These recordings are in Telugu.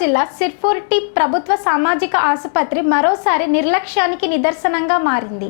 జిల్లా సిర్పూర్టి ప్రభుత్వ సామాజిక ఆసుపత్రి మరోసారి నిర్లక్ష్యానికి నిదర్శనంగా మారింది.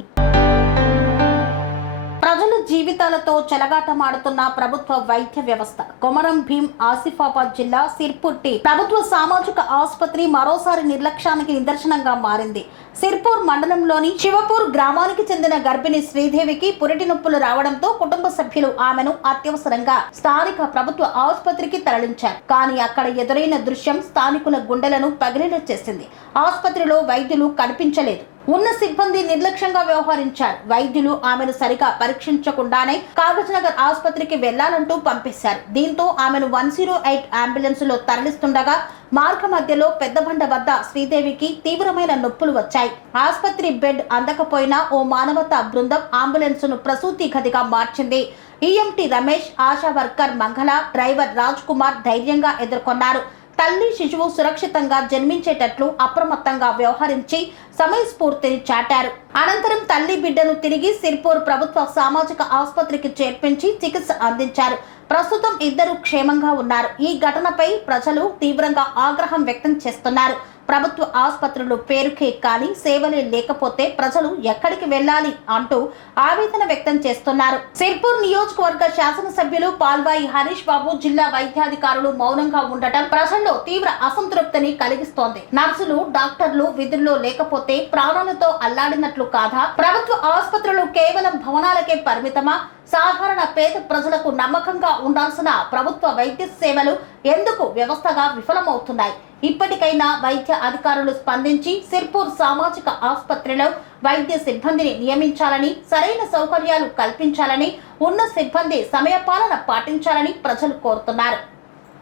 జీవితాలతో చెలగాటమాడుతున్న ప్రభుత్వ వైద్య వ్యవస్థ. కొమరం భీం ఆసిఫాబాద్ జిల్లా సిర్పుట్టి ప్రభుత్వ సామాజిక ఆసుపత్రి మరోసారి నిర్లక్ష్యానికి నిదర్శనంగా మారింది. సిర్పూర్ మండలంలోని శివపూర్ గ్రామానికి చెందిన గర్భిణి శ్రీదేవికి పురిటి నొప్పులు రావడంతో కుటుంబ సభ్యులు ఆమెను అత్యవసరంగా స్థానిక ప్రభుత్వ ఆసుపత్రికి తరలించారు. కానీ అక్కడ ఎదురైన దృశ్యం స్థానికుల గుండెలను పగిలేలా చేసింది. ఆసుపత్రిలో వైద్యులు కనిపించలేదు. ఉన్న సిబ్బంది నిర్లక్ష్యంగా వ్యవహరించారు. వైద్యులు ఆమెను సరిగా పరీక్షించకుండానే కాగజ్నగర్ ఆసుపత్రికి వెళ్ళాలంటూ పంపేశారు. దీంతో ఆమెను వన్ జీరో ఎయిట్ అంబులెన్స్లో తరలిస్తుండగా మార్గ మధ్యలో పెద్దబండ వద్ద శ్రీదేవికి తీవ్రమైన నొప్పులు వచ్చాయి. ఆసుపత్రి బెడ్ అందకపోయినా ఓ మానవతా బృందం అంబులెన్స్ను ప్రసూతి గదిగా మార్చింది. EMT Ramesh Asha worker Mangala driver Raj Kumar ధైర్యంగా ఎదుర్కొన్నారు. తల్లి శిశువు సురక్షితంగా జన్మించేటట్లు అప్రమత్తంగా వ్యవహరించి సమయస్ఫూర్తిని చాటారు. అనంతరం తల్లి బిడ్డను తిరిగి సిర్పూర్ ప్రభుత్వ సామాజిక ఆసుపత్రికి చేర్పించి చికిత్స అందించారు. ప్రస్తుతం ఇద్దరు క్షేమంగా ఉన్నారు. ఈ ఘటనపై ప్రజలు తీవ్రంగా ఆగ్రహం వ్యక్తం చేస్తున్నారు. ప్రభుత్వ ఆసుపత్రులు పేరుకే కానీ సేవలే లేకపోతే ప్రజలు ఎక్కడికి వెళ్ళాలి అంటూ ఆవేదన వ్యక్తం చేస్తున్నారు. సిర్పూర్ నియోజకవర్గ శాసనసభ్యులు పాల్వాయి హరీష్ బాబు జిల్లా వైద్యాధికారులు మౌనంగా ఉండటం ప్రజల్లో తీవ్ర అసంతృప్తిని కలిగిస్తోంది. నర్సులు డాక్టర్లు విధుల్లో లేకపోతే ప్రాణాలతో అల్లాడినట్లు కాదా? ప్రభుత్వ ఆసుపత్రులు కేవలం భవనాలకే పరిమితమా? సాధారణ పేద ప్రజలకు నమ్మకంగా ఉండాల్సిన ప్రభుత్వ వైద్య సేవలు ఎందుకు వ్యవస్థగా విఫలమవుతున్నాయి? ఇప్పటికైనా వైద్య అధికారులు స్పందించి సిర్పూర్ సామాజిక ఆసుపత్రిలో వైద్య సిబ్బందిని నియమించాలని సరైన సౌకర్యాలు కల్పించాలని ఉన్న సిబ్బంది సమయపాలన పాటించాలని ప్రజలు కోరుతున్నారు.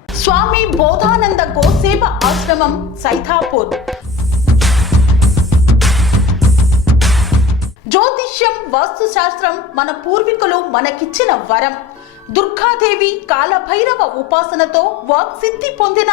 స్వామి బోధానంద గోసేవ ఆశ్రమం సైథాపూర్ జ్యోతిష్యం వాస్తుశాస్త్రం మన పూర్వీకులు మనకిచ్చిన వరం. దుర్గాదేవి కాలభైరవ ఉపాసనతో వాక్సిద్ధి పొందిన